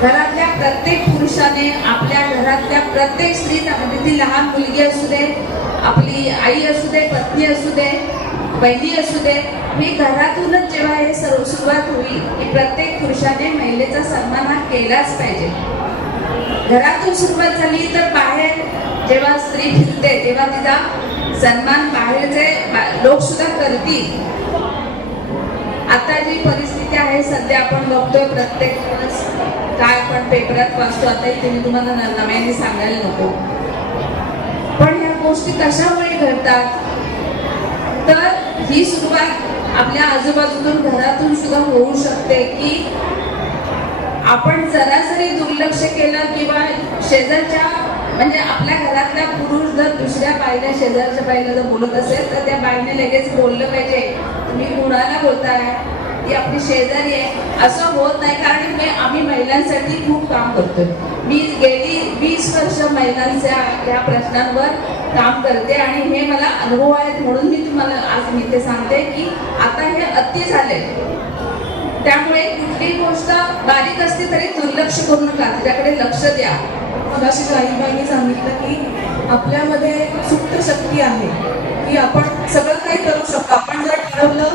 घरातल्या प्रत्येक पुरुषाने आपल्या घरातल्या प्रत्येक स्त्रीला, म्हणजे ती लहान मुलगी असू दे, आपली आई असू दे, पत्नी असू दे, बहिणी असू दे, मी घरातूनच जेव्हा हे सर्व सुरुवात होईल की प्रत्येक पुरुषाने महिलेचा सन्मान हा केलाच पाहिजे. घरातून सुरुवात झाली तर बाहेर जेव्हा स्त्री फिरते तेव्हा तिचा सन्मान बाहेरचे लोक सुद्धा करतील. आता जी परिस्थिती आहे सध्या आपण बघतोय, प्रत्येक दिवस काय आपण पेपरात वाचतो, आताही तुम्ही तुम्हाला नव्याने सांगायला नको. पण ह्या गोष्टी कशामुळे घडतात, तर ही सुरुवात आपल्या आजूबाजूतून घरातून सुद्धा होऊ शकते की आपण जरा जरी दुर्लक्ष केलं किंवा शेजारच्या, म्हणजे आपल्या घरातल्या पुरुष जर दुसऱ्या बाईला, शेजारच्या बाईला जर बोलत असेल तर त्या बाईने लगेच बोललं पाहिजे, तुम्ही कुणाला बोलताय, ती आपली शेजारी आहे, असं होत नाही. कारण आम्ही महिलांसाठी खूप काम करतोय. मी गेली 20 वर्ष महिलांच्या या प्रश्नांवर काम करते आणि हे मला अनुभव आहेत, म्हणून मी तुम्हाला आज मी ते सांगते की आता हे अति झाले. त्यामुळे कुठली गोष्ट बारीक असते तरी दुर्लक्ष करू नका, त्याच्याकडे लक्ष द्या. मगाशी जाईबाईंनी सांगितलं की आपल्यामध्ये सुप्त शक्ती आहे की आपण सगळं काही करू शकतो. आपण जर ठरवलं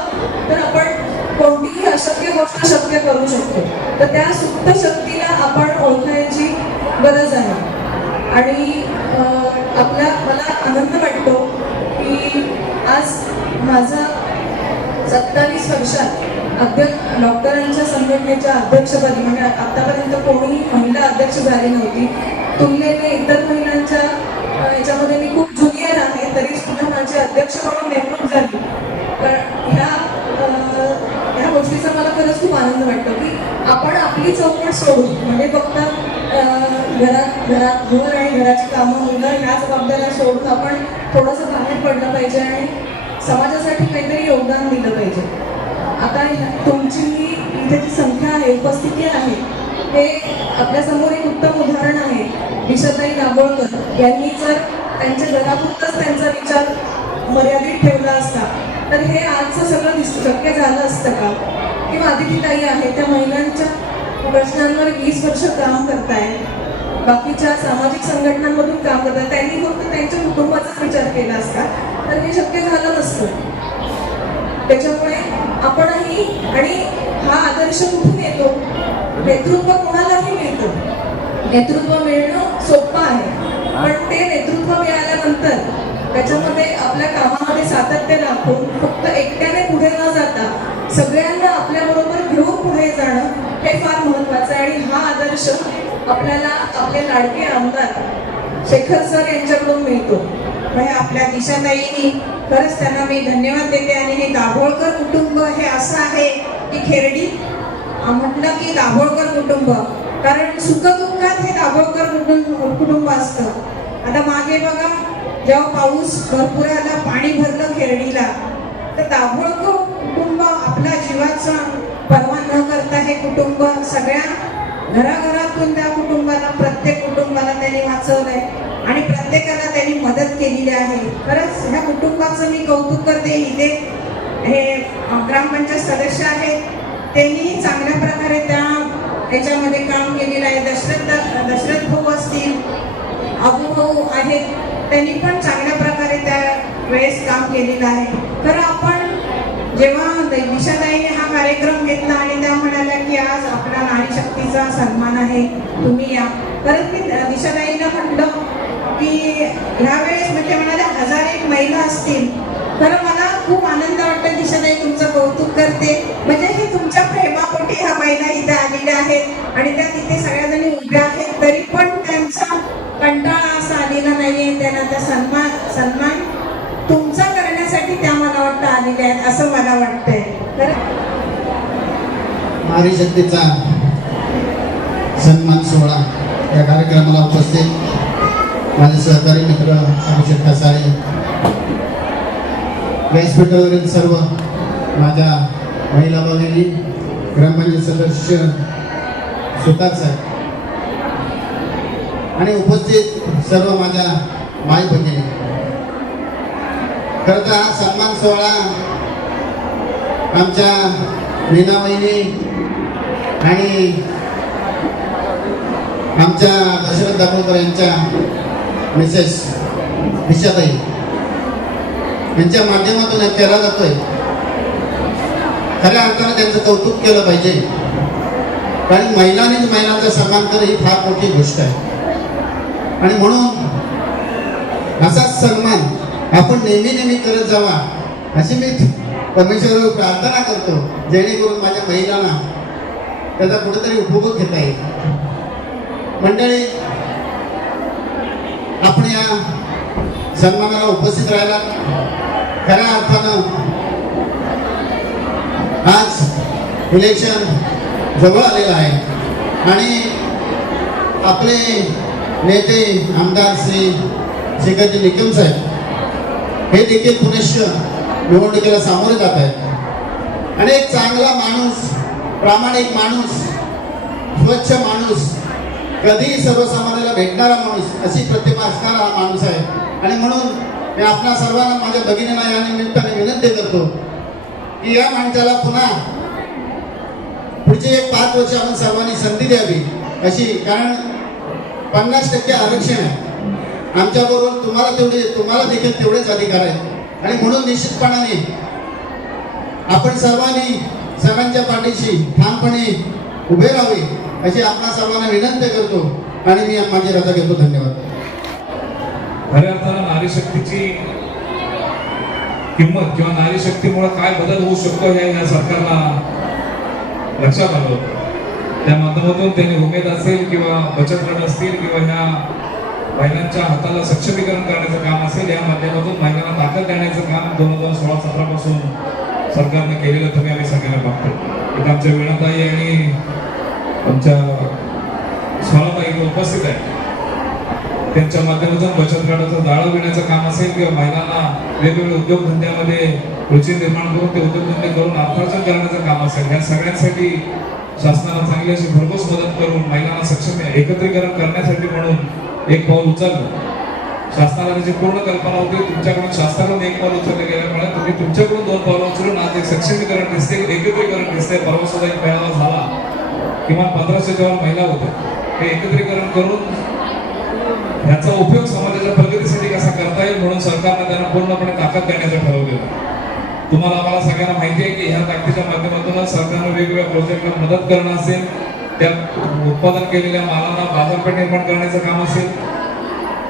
तर आपण कोणतीही अशक्य गोष्ट शक्य करू शकतो. तर त्या सुप्त शक्तीला आपण ओळखायची गरज आहे. आणि मला आनंद वाटतो की आज माझा 27 वर्षात डॉक्टरांच्या संघटनेच्या अध्यक्षपदी, म्हणजे आतापर्यंत कोणी महिला अध्यक्ष झाली नव्हती. तुलनेने इतर महिलांच्या याच्यामध्ये मी खूप ज्युनियर आहे, तरी सुद्धा माझी अध्यक्ष म्हणून नेमणूक झाली. कारण ह्या गोष्टीचा मला खरंच खूप आनंद वाटतो की आपण आपली चौकट सोडून, म्हणजे फक्त घरात घर आणि घराची कामं, मुलं ह्या जबाबदाऱ्या सोडून आपण थोडंसं बाहेर पडलं पाहिजे आणि समाजासाठी काहीतरी योगदान दिलं पाहिजे. आता तुमची इथे जी संख्या आहे, उपस्थिती आहे, हे आपल्यासमोर एक उत्तम उदाहरण आहे. दिशाताई दाभोळकर यांनी जर त्यांच्या घरापुरताच त्यांचा विचार मर्यादित ठेवला असता तर हे आजचं सगळं शक्य झालं असतं का? किंवा अदितीताई आहे, त्या महिलांच्या प्रश्नांवर 20 वर्ष काम करतायत, बाकीच्या सामाजिक संघटनांमधून काम करतात. त्यांनी फक्त त्यांच्या कुटुंबाचाच विचार केला असता तर हे शक्य झालं नसतं. त्याच्यामुळे आपणही, आणि हा आदर्श कुठून येतो? नेतृत्व कोणालाही मिळतं, नेतृत्व मिळणं सोपं आहे, पण ते नेतृत्व मिळाल्यानंतर त्याच्यामध्ये आपल्या कामामध्ये सातत्य राखून फक्त एकट्याने पुढे न जाता सगळ्यांना आपल्याबरोबर घेऊन पुढे जाणं हे फार महत्वाचं आहे. आणि हा आदर्श आपल्याला आपले लाडके आमदार शेखर सर यांच्याकडून मिळतो. म्हणजे आपल्या दिशाताईंनी खरंच त्यांना मी धन्यवाद देते. आणि हे दाभोळकर कुटुंब हे असं आहे की खेरडी म्हटलं की दाभोळकर कुटुंब, कारण सुखदुःखात हे दाभोळकर कुटुंब असतं. आता मागे बघा, जेव्हा पाऊस भरपूर आला, पाणी भरलं खेरडीला, तर दाभोळकर कुटुंब आपल्या जीवाचा पर्वा न करता हे कुटुंब सगळ्या घराघरातून त्या कुटुंबाला, प्रत्येक कुटुंबाला त्यांनी वाचवलंय आणि प्रत्येकाला त्यांनी मदत केलेली आहे. खरंच ह्या कुटुंबाचं मी कौतुक करते. इथे हे ग्रामपंचायत सदस्य आहेत, त्यांनी चांगल्या प्रकारे त्या याच्यामध्ये काम केलेलं आहे. दशरथ भाऊ असतील, अबू भाऊ आहेत, त्यांनी पण चांगल्या प्रकारे त्या वेळेस काम केलेलं आहे. तर आपण जेव्हा दिशाताईने हा कार्यक्रम घेतला आणि त्या म्हणाल्या की आज आपला नारी शक्तीचा सन्मान आहे, तुम्ही या. परत मी दिशाताईला म्हटलं की ह्यावेळेस म्हणजे म्हणाल्या 1001 महिला असतील. तर मला खूप आनंद वाटतो. दिशाताई तुमचं कौतुक करते. म्हणजे हे तुमच्या प्रेमापोटी ह्या महिला इथे आलेल्या आहेत आणि त्या तिथे सगळ्याजणी उभ्या आहेत, तरी पण त्यांचा कंटाळा असा आलेला नाहीये. त्यांना त्या सन्मान तुमचा करण्यासाठी त्या मला वाटतं आलेल्या आहेत, असं मला वाटतंय. तर नारी शक्तीचा सन्मान सोहळा या कार्यक्रमाला उपस्थित माझे सहकारी मित्र अभिषेक कसाळे, व्यासपीठावरील सर्व माझ्या महिला भगिनी, ग्रामपंचायत सदस्य सुतार साहेब आणि उपस्थित सर्व माझ्या माय भगिनी, खरं तर हा सन्मान सोहळा आमच्या मीना वहिनी आणि आमच्या दशरथ दाभोळकर यांच्या मिसेस दिशाताई यांच्या माध्यमातून हे केला जातोय. खऱ्या अर्थानं त्यांचं कौतुक केलं पाहिजे, कारण महिलांनीच महिलांचा सन्मान करणं ही फार मोठी गोष्ट आहे. आणि म्हणून असाच सन्मान आपण नेहमी नेहमी करत जावा अशी मी परमेश्वरावर प्रार्थना करतो, जेणेकरून माझ्या महिलांना त्याचा कुठेतरी उपभोग घेता येईल. मंडळी, आपण या सन्मानाला उपस्थित राहिला. खऱ्या अर्थानं आज इलेक्शन जवळ आलेलं आहे आणि आपले नेते आमदार श्री शेखरजी निकम साहेब हे देखील पुनश्च निवडणुकीला सामोरे जात आहेत. आणि एक चांगला माणूस, प्रामाणिक माणूस, स्वच्छ माणूस, कधीही सर्वसामान्याला भेटणारा माणूस अशी प्रतिभा असणारा हा माणूस आहे. आणि म्हणून मी आपल्या सर्वांना, माझ्या भगिनींना या निमित्ताने विनंती करतो की या माणसाला पुन्हा पुढचे 5 वर्ष आपण सर्वांनी संधी द्यावी अशी. कारण 50% आरक्षण आहे आमच्याबरोबर, तुम्हाला देखील तेवढेच अधिकार आहेत. आणि म्हणून निश्चितपणाने आपण सर्वांनी सर्वांच्या पाठीशी ठामपणे उभे राहावे अशी आपल्या सर्वांना विनंती करतो आणि मी माझी रजा घेतो. धन्यवाद. खऱ्या अर्थानं नारी शक्तीची किंमत किंवा नारी शक्तीमुळे काय बदल होऊ शकतो हे या सरकारला लक्षात आलं होतं. त्या माध्यमातून त्यांनी उमेद असेल किंवा बचत गट असतील किंवा ह्या महिलांच्या हाताला सक्षमीकरण करण्याचं काम असेल, या माध्यमातून महिलांना ताकद देण्याचं काम 2016-17 पासून सरकारने केलेलं तुम्ही आम्ही सगळ्यांना बघतो. इथं आमच्या वीणाताई आणि आमच्या स्वालाताई उपस्थित आहे. त्यांच्या माध्यमातून बचत गटाचं जाळं विण्याचं काम असेल किंवा महिलांना वेगवेगळे उद्योगधंद्यामध्ये रुची निर्माण करून ते उद्योगधंदे करून अर्थार्जन करण्याचं काम असेल, ह्या सगळ्यांसाठी शासनाला चांगली अशी भरघोस मदत करून महिलांना सक्षम एकत्रीकरण करण्यासाठी म्हणून एक पाऊल उचललं. शासनाला त्याची पूर्ण कल्पना होती. तुमच्याकडून शासनाकडून एक पाऊल उचललं गेल्यामुळे तुम्ही तुमच्याकडून 2 पावलं उचलून आज एक सक्षमीकरण दिसते, एकत्रीकरण दिसते. परवा सुद्धा एक मेळावा झाला, किमान 1500 जेव्हा महिला होत्या, ते एकत्रीकरण करून ह्याचा उपयोग समाजाच्या प्रगतीसाठी कसा करता येईल म्हणून सरकारने त्यांना पूर्णपणे ताकद देण्याचं ठरवलेलं. तुम्हाला आम्हाला सगळ्यांना माहिती आहे की ह्या ताकदीच्या माध्यमातून सरकारनं वेगवेगळ्या प्रोजेक्टला मदत करणं असेल, त्या उत्पादन केलेल्या मालाला बाजारपेठ निर्माण करण्याचं काम असेल,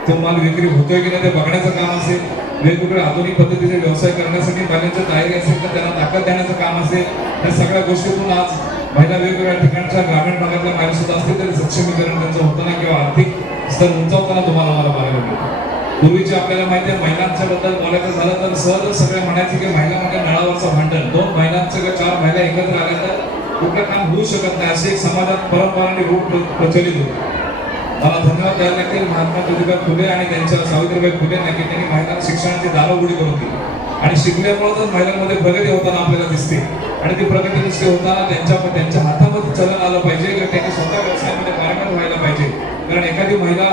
तो माल विक्री होतोय की नाही ते बघण्याचं काम असेल, वेगवेगळ्या आधुनिक पद्धतीचे व्यवसाय करण्यासाठी महिलांची तयारी असेल तर त्यांना ताकद देण्याचं काम असेल. या सगळ्या गोष्टीतून आज महिला वेगवेगळ्या ठिकाणच्या ग्रामीण भागातल्या महिला सुद्धा असतील तरी सक्षमीकरण त्यांचं होताना किंवा आर्थिक स्तर उंचावताना तुम्हाला मला बघायला मिळतं. पूर्वीची आपल्याला माहिती आहे, महिलांच्या बद्दल बोलायचं झालं तर सहज सगळे म्हणायचे की महिला म्हणजे नळावरचं भांडण, 2 महिलांचं किंवा 4 महिला एकत्र आल्या तर कुठलं काम होऊ शकत नाही, अशी एक समाजात परंपराने रूप प्रचलित होते. मला धन्यवाद द्यायला लागतील महात्मा ज्योतिबा फुले आणि त्यांच्या सावित्रीबाई फुले यांनी त्यांनी महिलांना शिक्षणाची दारं उघडी करून दिली आणि शिकल्यामुळे तर महिलांमध्ये प्रगती होताना आपल्याला दिसते. आणि ती प्रगती नुसती होताना त्यांच्या हातामध्ये चलन आलं पाहिजे किंवा त्यांनी स्वतः व्यवसायामध्ये कार्यरत व्हायला पाहिजे. कारण एखादी महिला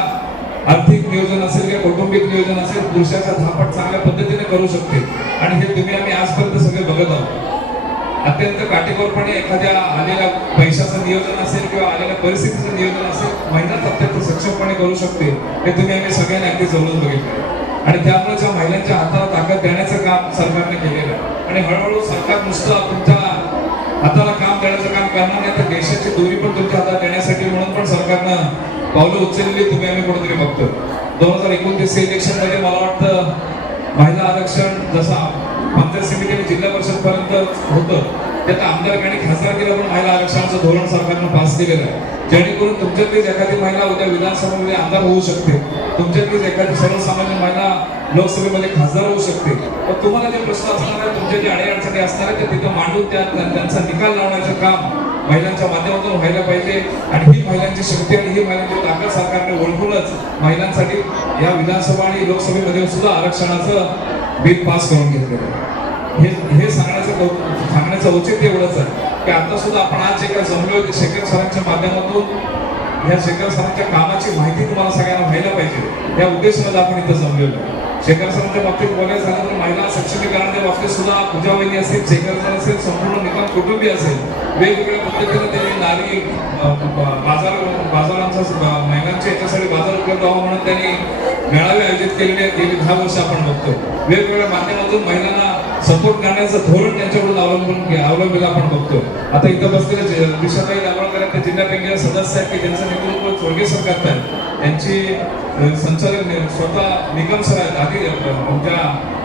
आर्थिक नियोजन असेल किंवा कौटुंबिक नियोजन असेल पुरुषाचा 10 पट चांगल्या पद्धतीने करू शकते. आणि हे तुम्ही आम्ही आजपर्यंत सगळे बघत आहोत. अत्यंत काटेकोरपणे एखाद्या आलेल्या पैशाचं नियोजन असेल किंवा आलेल्या परिस्थितीचं नियोजन असेल महिलाच अत्यंत सक्षमपणे करू शकते, हे तुम्ही आम्ही सगळ्यांनी अगदी जवळून बघितलं. आणि त्यामुळे ज्या महिलांच्या हाताला ताकद देण्याचं काम सरकारने केलेलं आहे. आणि हळूहळू सरकार नुसतं तुमच्या हाताला काम देण्याचं काम करणार नाही तर देशाची दोरी पण तुमच्या हातात देण्यासाठी म्हणून पण सरकारनं पावलं उचललेली तुम्ही आम्ही कुठेतरी बघतो. 2029 इलेक्शन मध्ये मला वाटतं महिला आरक्षण जसा पंचायत समिती आणि जिल्हा परिषद पर्यंत होतं, त्यात आमदार आणि खासदारकीला पण महिला आरक्षणाचं धोरण सरकारनं पास केलेलं आहे. जेणेकरून तुमच्यातलीच एखादी महिला उद्या विधानसभेमध्ये आमदार होऊ शकते, तुमच्यातलीच एखादी सर्वसामान्य महिला लोकसभेमध्ये खासदार होऊ शकते. पण तुम्हाला जे प्रश्न असणार आहेत, तुमच्या जे अडीअडचणी असणार आहेत, ते तिथं मांडून त्यांचा निकाल लावण्याचं काम महिलांच्या माध्यमातून व्हायला पाहिजे. आणि ही महिलांची शक्ती आणि ही महिलांची ताकद सरकारने ओळखूनच महिलांसाठी या विधानसभा आणि लोकसभेमध्ये सुद्धा आरक्षणाचं बिल पास करून घेतलेलं आहे. हे सांगण्याचं औचित्य एवढंच आहे की आता सुद्धा आपण आज जे काही जमलो ते शेखर सरांच्या माध्यमातून या शेखर सरांच्या कामाची माहिती तुम्हाला सगळ्यांना व्हायला पाहिजे, या उद्देशाने आपण इथं जमलेलो. शेखर सरांच्या बाबतीत बोलायचं झालं तर महिला सक्षमीकरणाच्या बाबतीत सुद्धा पूजा वहिनी असेल, शेखर सर असेल, संपूर्ण निकम कुटुंबी असेल, वेगवेगळ्या पद्धतीने त्यांनी नारी बाजारांचा याच्यासाठी बाजार उपलब्ध व्हावा म्हणून त्यांनी मेळावे आयोजित केलेले गेली 10 वर्ष आपण बघतो. वेगवेगळ्या माध्यमातून महिलांना सपोर्ट करण्याचं धोरण त्यांच्याकडून अवलंबलेलं आपण बघतो. आता इथं बसलेले दिशाताई दाभोळकर त्या जिल्हा बँकेचे सदस्य आहेत की ज्यांचं नेतृत्व चोळगे सर करतात. त्यांची संचालक स्वतः निकम सर आहेत, आधी आमच्या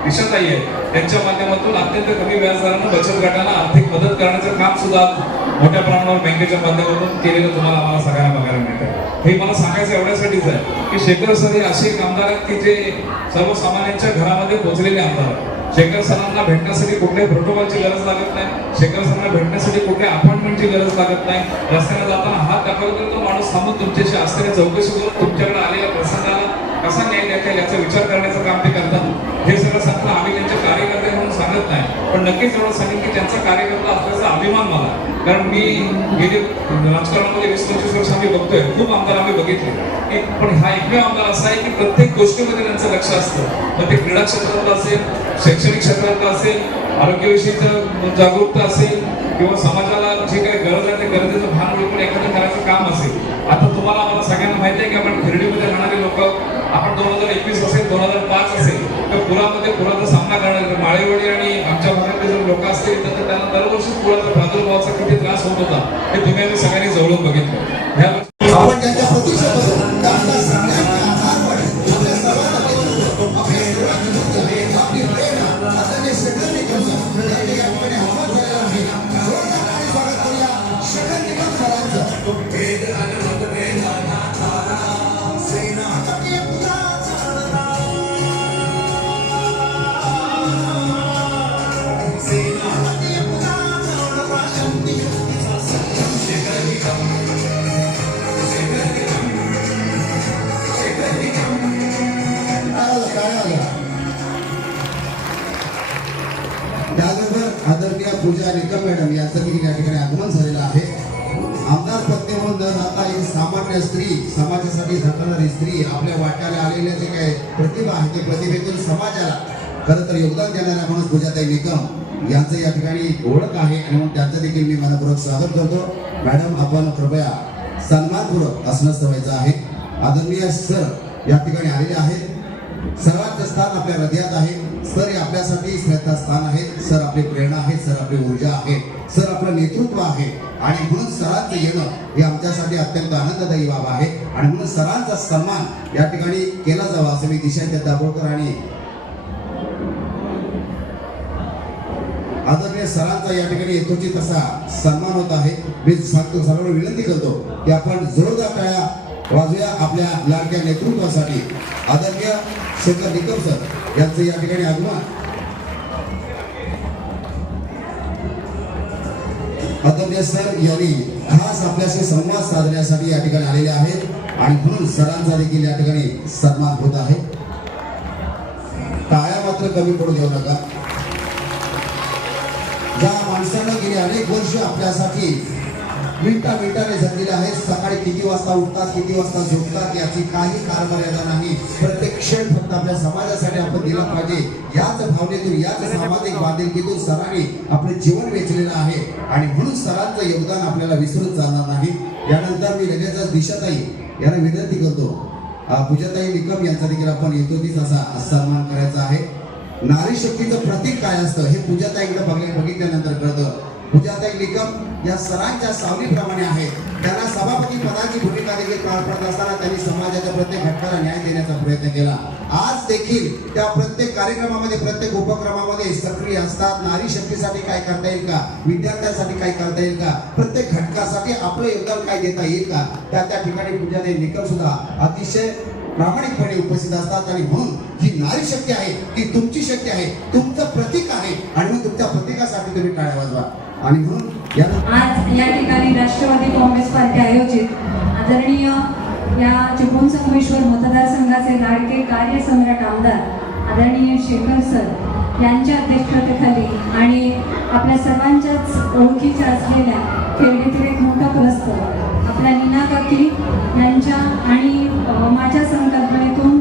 दिशाताई आहेत. त्यांच्या माध्यमातून अत्यंत कमी व्याजदरानं बचत गटांना आर्थिक मदत करण्याचं काम सुद्धा मोठ्या प्रमाणावर बँकेच्या माध्यमातून केलेलं तुम्हाला आम्हाला सगळ्यांना बघायला मिळतं. हे मला सांगायचं एवढ्यासाठीच आहे की शेखर सर हे असे एक आमदार आहेत की जे सर्वसामान्यांच्या घरामध्ये पोहोचलेले आमदार आहेत. शेखर सरांना भेटण्यासाठी कुठल्याही प्रोटोकॉलची गरज लागत नाही. शेखर सरांना भेटण्यासाठी कुठल्या अपॉइंटमेंटची गरज लागत नाही. रस्त्याने जाताना हात दाखवला तर तो माणूस थांबून तुमच्याशी असलेल्या चौकशी करून तुमच्याकडे आलेल्या प्रसंगाला कसा न्याय देता येईल याचा विचार करण्याचं काम ते करतात. हे सगळं सांगता आम्ही त्यांचे कार्यकर्ते म्हणून सांगत नाही, पण नक्कीच एवढं सांगेन की त्यांचा कार्यकर्ता असल्याचा अभिमान मला. कारण मी गेले राजकारणामध्ये 20-25 वर्ष आम्ही बघतोय, खूप आमदार आम्ही बघितले, पण हा एकमेव आमदार असा आहे की प्रत्येक गोष्टीमध्ये त्यांचं लक्ष असतं. मग ते क्रीडा क्षेत्रातलं असेल, शैक्षणिक क्षेत्रातलं असेल, आरोग्याविषयीचं जागरूकता असेल किंवा समाजाला जे काही गरज आहे ते गरजेचं भान ओळखून एखादं करायचं काम असेल. आता तुम्हाला आम्हाला सगळ्यांना माहिती आहे की आपण खिरडीमध्ये राहणारे लोक, आपण 2021 असेल 2005 असेल तर पुराचा सामना करणारे माळेवाडी आणि आमच्या भागातले जर लोक असतील तर त्यांना दरवर्षी पुराचा प्रादुर्भावाचा किती त्रास होत होता हे तुम्ही आम्ही सगळ्यांनी जवळून बघितलं. आपण त्यांच्या प्रतीक्षा बघू त्या आपल्या सगळ्यांना आधार पडेल. आपल्या सर्वांना आपल्या सुरुवातीपासून आपली प्रेरणा आता जे शेखर निकम सर यांनी या ठिकाणी आव्हान झालेलं आहे. जोरदार आणि स्वागत करूया शेखर निकम सरांचं. त्यानंतर आदरणीय पूजा निकम मॅडम यांचं देखील या ठिकाणी आगमन झालेलं आहे. आमदार पत्नी म्हणून न राहता एक सामान्य स्त्री, समाजासाठी झटणारी स्त्री, आपल्या वाट्याला आलेल्या जे काही प्रतिभा आहे ते प्रतिभेतून समाजाला खरं तर योगदान देणाऱ्या म्हणून पूजाताई निकम यांचं या ठिकाणी ओळख आहे आणि म्हणून त्यांचं देखील मी मनपूर्वक स्वागत करतो. मॅडम आपण कृपया सन्मानपूर्वक असणं सवयचं आहे. आदरणीय सर या ठिकाणी आलेले आहेत. सर्वांचं स्थान आपल्या हृदयात आहे. सर हे आपल्यासाठी श्रद्धास्थान आहे. सर आपली प्रेरणा आहे. सर आपली ऊर्जा आहे. सर आपलं नेतृत्व आहे आणि म्हणून सरांचं येणं हे आमच्यासाठी अत्यंत आनंददायी बाब आहे आणि म्हणून सरांचा सन्मान या ठिकाणी केला जावा असं मी दिशाताई दाभोळकर आणि आदरणीय सरांचा या ठिकाणी यथोचित असा सन्मान होत आहे. मी सांगतो, सर्वांना विनंती करतो की आपण जोरदार टाळ्या वाजूया आपल्या लाडक्या नेतृत्वासाठी. आदरणीय शेखर निकम सर यांचं या ठिकाणी आगमन. आदरणीय सर यांनी खास आपल्याशी संवाद साधण्यासाठी या ठिकाणी आलेले आहेत आणि म्हणून सरांचा देखील या ठिकाणी सन्मान होत आहे. टाळ्या मात्र कमी पडू देऊ नका. ज्या माणसानं गेली अनेक वर्ष आपल्यासाठी मिनिटाने जगलेले आहेत. सकाळी किती वाजता उठतात, किती वाजता झोपतात याची काही कारमर्यादा नाही. प्रत्येक क्षण फक्त आपल्या समाजासाठी आपण दिला पाहिजे याच भावनेतून, याच सामाजिक बांधिलकीतून सरांनी आपले जीवन वेचलेलं आहे आणि म्हणून सरांचं योगदान आपल्याला विसरून चालणार नाही. यानंतर मी लगेचच दिशाताई यांना विनंती करतो, पूजाताई निकम यांचा देखील आपण यथोचित असा सन्मान करायचा आहे. नारी शक्तीचं प्रतीक काय असतं हे पूजाताईकडे बघितल्यानंतर कळतं. पूजाताई निकम या सरांच्या सावलीप्रमाणे आहेत. त्यांना सभापती पदाची भूमिका देखील पार पडत असताना त्यांनी समाजाच्या प्रत्येक घटकाला न्याय देण्याचा प्रयत्न केला. आज देखील त्या प्रत्येक कार्यक्रमामध्ये, प्रत्येक उपक्रमामध्ये सक्रिय असतात. नारी शक्तीसाठी काय करता येईल का, विद्यार्थ्यांसाठी काय करता येईल का, प्रत्येक घटकासाठी आपलं योगदान काय देता येईल का, त्या ठिकाणी पूजाताई निकम सुद्धा अतिशय प्रामाणिकपणे उपस्थित असतात आणि म्हणून ही नारी शक्ती आहे, ती तुमची शक्ती आहे, तुमचं प्रतीक आहे आणि मग तुमच्या प्रतीकासाठी तुम्ही टाळ्या वाजवा. आणि म्हणून आज या ठिकाणी राष्ट्रवादी काँग्रेस पार्टी आयोजित आदरणीय या चिपळूण संगमेश्वर मतदारसंघाचे लाडके कार्यसम्राट आमदार आदरणीय शेखर सर यांच्या अध्यक्षतेखाली आणि आपल्या सर्वांच्याच ओळखीच्या असलेल्या खेळडीतील एक मोठा प्रस्ताव आपल्या नीना काकी यांच्या आणि माझ्या संकल्पनेतून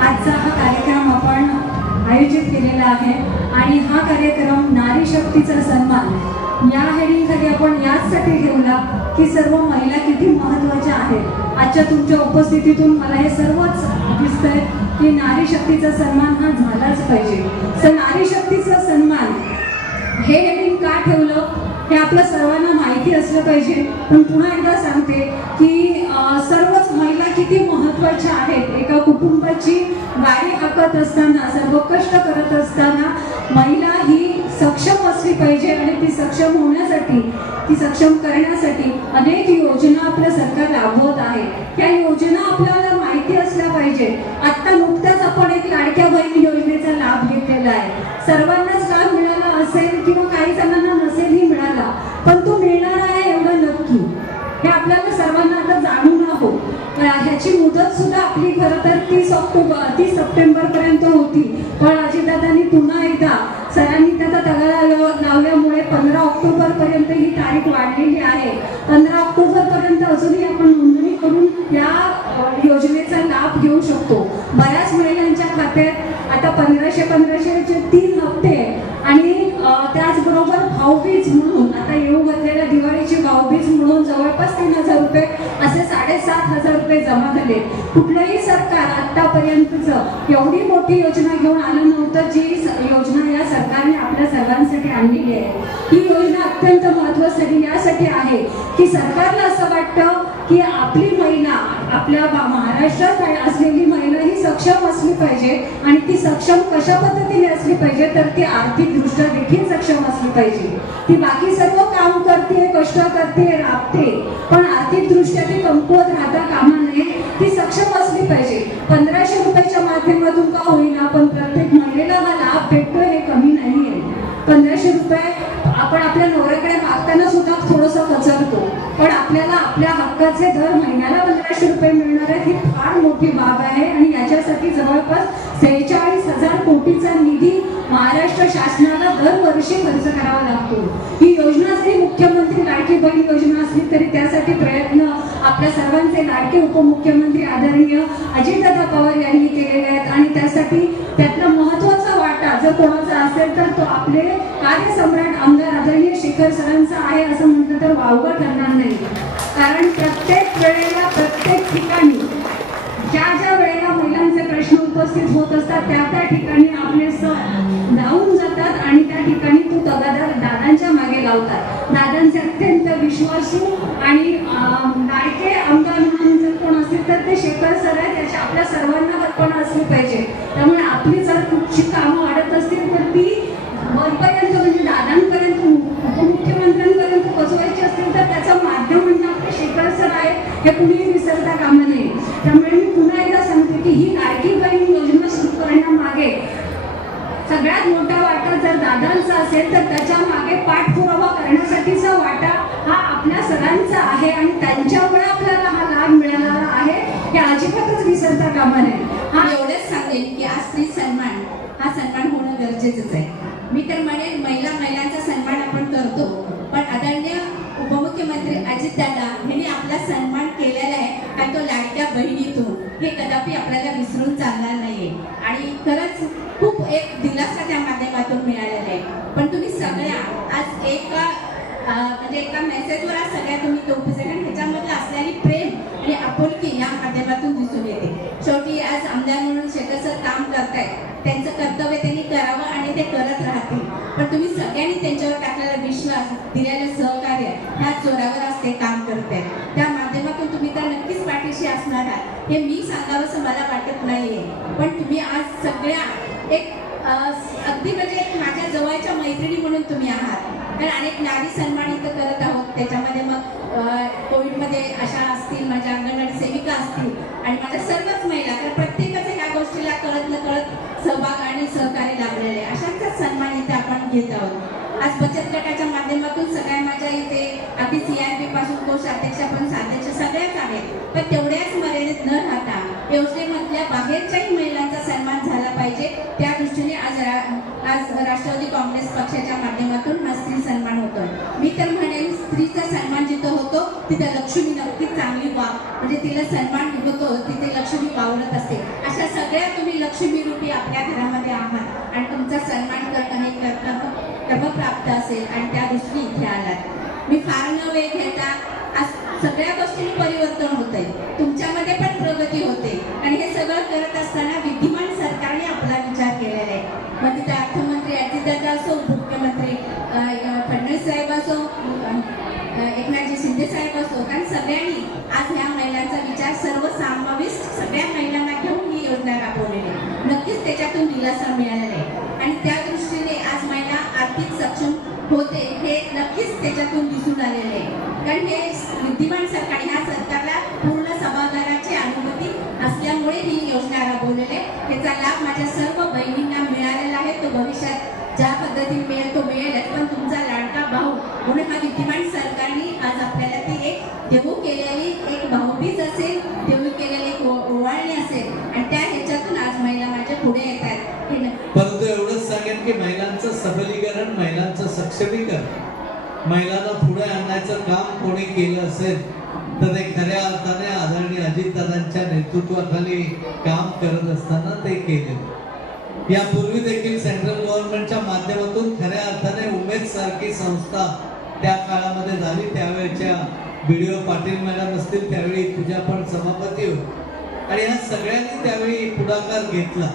आजचा हा कार्यक्रम आपण आयोजित केलेला आहे आणि हा कार्यक्रम नारी शक्तीचा सन्मान या हेडिंगसाठी आपण याचसाठी ठेवला की सर्व महिला किती महत्त्वाच्या आहेत. आजच्या तुमच्या उपस्थितीतून मला हे सर्वच दिसतंय की नारी शक्तीचा सन्मान हा झालाच पाहिजे. तर नारी शक्तीचा सन्मान हे हेडिंग का ठेवलं हे आपल्या सर्वांना माहिती असलं पाहिजे. पण पुन्हा एकदा सांगते की सर्वच महिला किती महत्त्वाच्या आहेत. एका कुटुंबाची गाडी हाकत असताना, सर्व कष्ट करत असताना महिला ही सक्षम असली पाहिजे आणि ती सक्षम होण्यासाठी, ती सक्षम करण्यासाठी अनेक योजना आपलं सरकार राबवत आहे. त्या योजना आपल्याला माहिती असल्या पाहिजे. आता नुकताच आपण एक लाडक्या बहीण योजनेचा लाभ घेतलेला आहे. सर्वांनाच लाभ मिळाला असेल किंवा काही जणांना नसेलही मिळाला, पण तो मिळणार आहे एवढं नक्की हे आपल्याला सर्वांना आता जाणून आहोत. ह्याची मुदत सुद्धा आपली खरं तर 30 सप्टेंबर पर्यंत होती, पण अजितदादांनी पुन्हा एकदा सरांनी त्याचा तगादा लावल्यामुळे 15 ऑक्टोबर पर्यंत ही तारीख वाढलेली आहे. 15 ऑक्टोबर पर्यंत अजूनही आपण नोंदणी करून या योजनेचा लाभ घेऊ शकतो. बऱ्याच महिलांच्या खात्यात आता 1500चे 3 हप्ते आणि त्याचबरोबर भाऊबीज म्हणून आता येऊ घातलेल्या दिवाळीची भाऊबीज म्हणून जवळपास 3000 रुपये असे 7500 रुपये जमा झाले. कुठलंही सरकार आतापर्यंतच एवढी मोठी योजना घेऊन आलं नव्हतं जी योजना या सरकारने आपल्या सर्वांसाठी आणलेली आहे. ही योजना अत्यंत महत्त्वासाठी यासाठी आहे की सरकारला असं वाटतं की आपली महिला, आपल्या महाराष्ट्रात असलेली महिला ही सक्षम असली पाहिजे. आणि ती सक्षम कशा पद्धतीने असली पाहिजे तर ती आर्थिकदृष्ट्या देखील सक्षम असली पाहिजे. ती बाकी सर्व काम करते, कष्ट करते, राबते, पण आर्थिकदृष्ट्या ती कमकुवत राहता कामा नये. ती सक्षम असली पाहिजे. 1500 रुपयाच्या माध्यमातून का होईना पण प्रत्येक महिलेला हा लाभ भेटतोय हे कमी नाही आहे. 1500 रुपये आपण आपल्या नवऱ्याकडे मागताना सुद्धा थोडंसं कचरतो, पण आपल्याला आपल्या हक्काचे दर महिन्याला 1500 रुपये मिळणार आहेत ही फार मोठी बाब आहे. आणि याच्यासाठी जवळपास 46,000 कोटीचा निधी महाराष्ट्र शासनाला दरवर्षी खर्च करावा लागतो. ही योजना जरी मुख्यमंत्री लाडकी बहीण योजना असली तरी त्यासाठी प्रयत्न आपल्या सर्वांचे लाडके उपमुख्यमंत्री आदरणीय अजितदादा पवार यांनी केलेले आहेत. आणि त्यासाठी त्यातला महत्त्वाचा वाटा जर कोणाचा असेल तर तो आपले कार्यसम्राट आमदार आदरणीय शेखर सरांचा आहे असं म्हटलं तर वावगं ठरणार नाही. कारण प्रत्येक वेळेला, प्रत्येक ठिकाणी ज्या वेळेला महिलांचे प्रश्न उपस्थित होत असतात त्या ठिकाणी आपले सर धावून जातात आणि त्या ठिकाणी तो तगादा दादांच्या मागे लावतात. दादांचे अत्यंत विश्वासू आणि लाडके आमदार म्हणून जर कोण असतील तर ते शेखर सर आहेत. याची आपल्या सर्वांना कल्पना असली पाहिजे. त्यामुळे आपली जर कुठची कामं वाढत असतील तर ती वरपर्यंत म्हणजे दादांपर्यंत, उपमुख्यमंत्र्यांपर्यंत पोहोचवायची असतील तर त्याचं माध्यम म्हणजे आपले शेखर सर आहेत हे कुणीही विसरता कामा नये. त्यामुळे मी पुन्हा एकदा सांगते की ही लाडकी बहीण योजना सुरू करण्यामागे सगळ्यात मोठा वाटा जर दादांचा असेल तर त्याच्या मागे पाठपुरावा करण्यासाठीचा वाटा हा आपल्या सरांचा आहे आणि त्यांच्यामुळे आपल्याला हा लाभ मिळालेला आहे हे अजिबातच विसरता कामा नये. मी एवढंच सांगेन की आज स्त्री सन्मान हा सन्मान होणं गरजेचंच आहे. मी तर म्हणेन महिलांचा सन्मान आपण करतो, पण आदरणीय उपमुख्यमंत्री अजितदादा यांनी आपला सन्मान केलेला आहे आणि तो लाडक्या बहिणीतून हे कदापि आपल्याला विसरून चालणार नाहीये. आणि खरंच खूप एक दिलासा त्या माध्यमातून मिळालेला आहे. पण तुम्ही सगळ्या आज एका मेसेजवर आज सगळ्या तुम्ही दोघे आणि ह्याच्यामधलं असलेली प्रेम आणि आपुलकी या माध्यमातून दिसून येते. शेवटी आज आमदार म्हणून शेखर सर काम करतायत, त्यांचं कर्तव्य त्यांनी करावं आणि ते करत राहतील. पण तुम्ही सगळ्यांनी त्यांच्यावर टाकलेला विश्वास, दिलेलं सहकार्य ह्या जोरावर आज ते काम करत आहेत. त्या माध्यमातून तुम्ही तर नक्कीच पाठीशी असणार आहात हे मी सांगावं असं मला वाटत नाहीये. पण तुम्ही आज सगळ्या एक अगदी म्हणजे माझ्या जवळच्या मैत्रिणी म्हणून तुम्ही आहात. कारण अनेक नारी सन्मान इथं करत आहोत. त्याच्यामध्ये मग कोविडमध्ये आशा असतील, माझ्या अंगणवाडी सेविका असतील आणि माझ्या सर्वच महिला, तर प्रत्येकाचं ह्या गोष्टीला कळत न कळत सहभाग आणि सहकार्य लाभलेले आहे. अशांचाच सन्मान इथे आपण घेत आहोत. आज बचत गटाच्या माध्यमातून सगळ्या माझ्या इथे अगदी CRP पासून कोषाध्यक्ष पण साध्यक्ष सगळ्याच आहेत. पण तेवढ्याच मर्यादित न राहता योजनेमधल्या बाहेरच्याही महिलांचा सन्मान झाला पाहिजे त्या दृष्टीने आज राष्ट्रवादी काँग्रेस पक्षाच्या माध्यमातून हा स्त्री सन्मान होतोय. मी तर म्हणेन स्त्रीचा सन्मान जिथं होतो तिथे लक्ष्मी नक्कीच चांगली म्हणजे तिला सन्मान होतो, तिथे लक्ष्मी वावरत असते. अशा सगळ्या तुम्ही लक्ष्मी रूपी आपल्या घरामध्ये आहात आणि तुमचा सन्मान करणं हे कर्मप्राप्त असेल आणि त्या दृष्टीने इथे आलात. मी फार न वेळ घेता आज सगळ्या गोष्टींनी परिवर्तन होत आहे. तुमच्या बुद्धिमान सरकार, ह्या सरकारला पूर्ण समाधानाची अनुभूती असल्यामुळे ही योजना राबवलेली आहे. याचा लाभ माझ्या सर्व बहिणींना मिळालेला आहे. तो भविष्यात ज्या पद्धतीने मिळेल तो मिळेलच, पण तुमचा लाडका भाऊ म्हणून हा विद्यमान सरकारने आज आपल्याला ती एक देऊ केलेली एक भाऊबीज असेल, देऊ केलेली एक ओवाळणी असेल आणि त्या ह्याच्यातून आज महिला माझ्या पुढे येत आहेत. हे परंतु एवढंच सांगेन की महिलांचं सबलीकरण, महिलांचं सक्षमीकरण, महिलांना पुढे आणण्याचं काम कोणी केलं असेल तर ते खऱ्या अर्थाने आदरणीय अजितदादांच्या नेतृत्वाखाली काम करत असताना ते केले. यापूर्वी देखील सेंट्रल गव्हर्नमेंटच्या माध्यमातून खऱ्या अर्थाने उमेद सारखी संस्था त्या काळामध्ये झाली. त्यावेळेच्या BDO पाटील मॅडम असतील, त्यावेळी तुझ्या पण सभापती होते आणि ह्या सगळ्यांनी त्यावेळी पुढाकार घेतला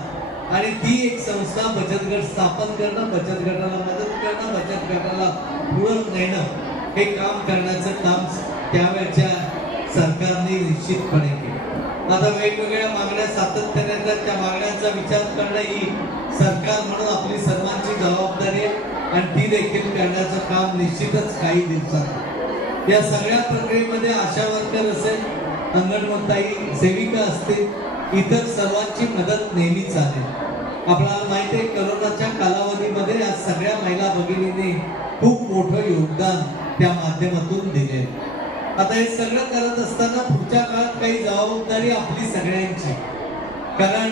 आणि ती एक संस्था बचत गट स्थापन करणं, बचत गटाला मदत करणं, बचत गटाला पुढे नेणं हे काम करण्याचं काम त्यावेळच्या सरकारने निश्चितपणे केलं. आता वेगवेगळ्या मागण्या सातत्याने येतात, त्या मागण्यांचा विचार करणं ही सरकार म्हणून आपली सर्वांची जबाबदारी आहे आणि ती देखील करण्याचं काम निश्चितच काही दिवसात. या सगळ्या प्रक्रियेमध्ये आशा वर्कर असेल, अंगणवाडी सेविका असतील, इतर सर्वांची मदत नेहमीच आहे. आपल्याला माहिती आहे करोनाच्या कालावधीमध्ये या सगळ्या महिला भगिनींनी खूप मोठं योगदान त्या माध्यमातून दिले. आता हे सगळं करत असताना पुढच्या काळात काही जबाबदारी आपली सगळ्यांची, कारण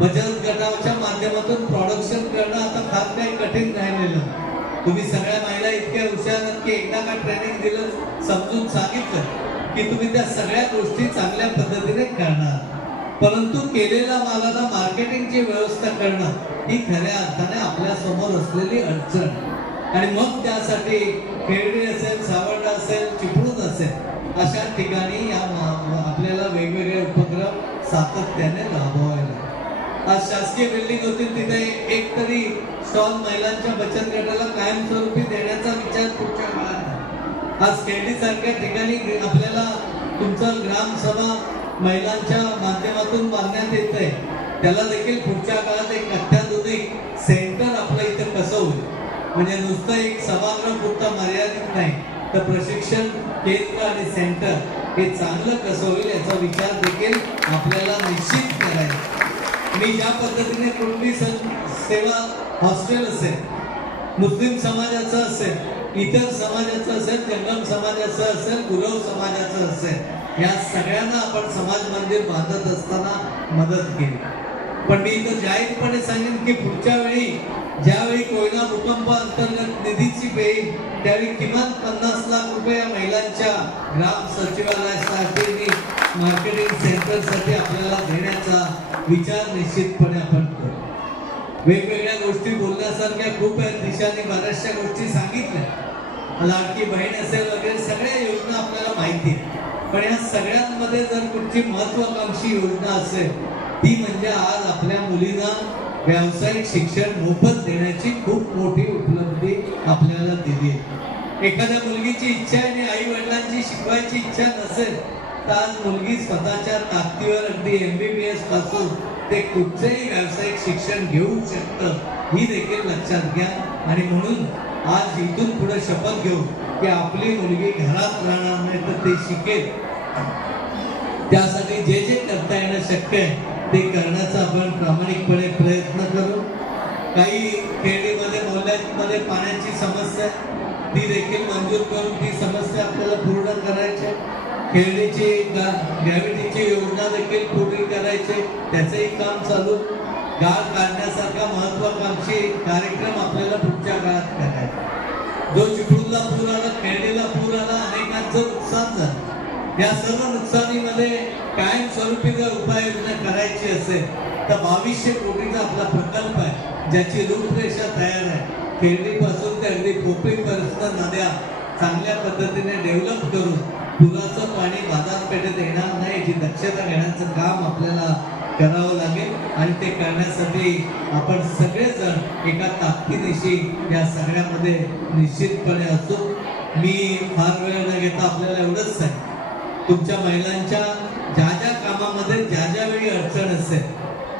बचत गटाच्या माध्यमातून प्रोडक्शन करणं आता फार काही कठीण राहिलेलं. तुम्ही सगळ्या महिला इतक्या हुशार आहात की एकदा का ट्रेनिंग दिलं, समजून सांगितलं की तुम्ही त्या सगळ्या गोष्टी चांगल्या पद्धतीने करणार, परंतु केलेल्या मालाला मार्केटिंगची व्यवस्था करणं ही खऱ्या अर्थाने आपल्या समोर असलेली अडचण. आणि मग त्यासाठी खेरडी असेल, सावंड असेल, चिपळूण असेल अशा ठिकाणी या आपल्याला वेगवेगळे उपक्रम सातत्याने राबवायला. आज शासकीय बिल्डिंग होती, तिथे एक तरी स्टॉल महिलांच्या बचत गटाला कायमस्वरूपी देण्याचा विचार पुढच्या काळात. आज खेरडी सारख्या ठिकाणी आपल्याला तुमचं ग्रामसभा महिलांच्या माध्यमातून बांधण्यात येत आहे, त्याला देखील पुढच्या काळात एक अत्याधुनिक सेंटर आपलं इथं कसं होईल, म्हणजे नुसतं एक सभागृह पुरता मर्यादित नाही तर प्रशिक्षण केंद्र आणि सेंटर हे चांगलं कसं होईल याचा विचार देखील आपल्याला निश्चित करायचा. मी ज्या पद्धतीने कुटुंबी सेवा हॉस्टेल असेल, मुस्लिम समाजाचं असेल, इतर समाजाचं असेल, जंगम समाजाचं असेल, गुरव समाजाचं असेल, या सगळ्यांना आपण समाज मंदिर बांधत असताना मदत केली. पण मी इथं जाहीरपणे सांगेन की पुढच्या वेळी ज्यावेळी कोयना भूकंप अंतर्गत निधीची येईल त्यावेळी किमान 50 लाख रुपये महिलांच्या ग्राम सचिवालयासाठी मार्केटिंग सेंटरसाठी आपल्याला देण्याचा विचार निश्चितपणे आपण करू. वेगवेगळ्या गोष्टी बोलण्यासारख्या खूप आहेत, दिशाने बऱ्याचशा गोष्टी सांगितल्या, लाडकी बहीण असेल वगैरे सगळ्या योजना आपल्याला माहिती आहे. पण या सगळ्यांमध्ये जर कुठची महत्वाकांक्षी योजना असेल ती म्हणजे आज आपल्या मुलींना व्यावसायिक शिक्षण मोफत देण्याची खूप मोठी उपलब्धी आपल्याला दिली आहे. एखाद्या मुलगीची इच्छा आहे आणि आई वडिलांची शिकवायची इच्छा नसेल तर आज मुलगी स्वतःच्या ताकदीवर अगदी MBBS पासून ते कुठचेही व्यावसायिक शिक्षण घेऊ शकतं, ही देखील लक्षात घ्या. आणि म्हणून आज इथून पुढे शपथ घेऊ की आपली मुलगी घरात राहणार नाही तर ते शिकेल. त्यासाठी जे जे करता येणं शक्य आहे ते करण्याचा आपण प्रामाणिकपणे प्रयत्न करू. काही खेडीमध्ये मोहल्ल्यामध्ये पाण्याची समस्या ती देखील मंजूर करून ती समस्या आपल्याला पूर्ण करायची. खेळणीची ग्रॅव्हिटीची योजना देखील पूर्ण करायची, त्याचंही काम चालू. गाळ काढण्यासारखा महत्वाकांक्षी कार्यक्रम आपल्याला पुढच्या काळात करायचा. जो चिपळूणला पूर आला, खेळणीला पूर आला, अनेकांचं नुकसान झालं. या सर्व नुकसानीमध्ये कायमस्वरूपी जर उपाययोजना करायची असेल तर 2200 कोटीचा आपला प्रकल्प आहे, ज्याची रूपरेषा तयार आहे. खेळणीपासून ते अगदी पोपरीपर्यंत नद्या चांगल्या पद्धतीने डेव्हलप करून पुराचं पाणी बाजारपेठेत येणार नाही याची दक्षता घेण्याचं काम आपल्याला करावं लागेल. आणि ते करण्यासाठी आपण सगळेजण एका ताकदीनिशी या सगळ्यामध्ये निश्चितपणे असू. मी फार वेळ न घेता आपल्याला एवढंच आहे, तुमच्या महिलांच्या ज्या ज्या कामामध्ये ज्या ज्या वेळी अडचण असेल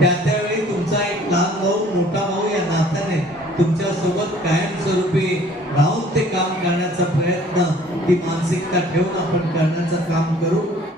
त्यावेळी तुमचा एक लहान भाऊ मोठा भाऊ या नात्याने तुमच्या सोबत कायमस्वरूपी राहून ते काम करण्याचा प्रयत्न, ती मानसिकता घेऊन आपण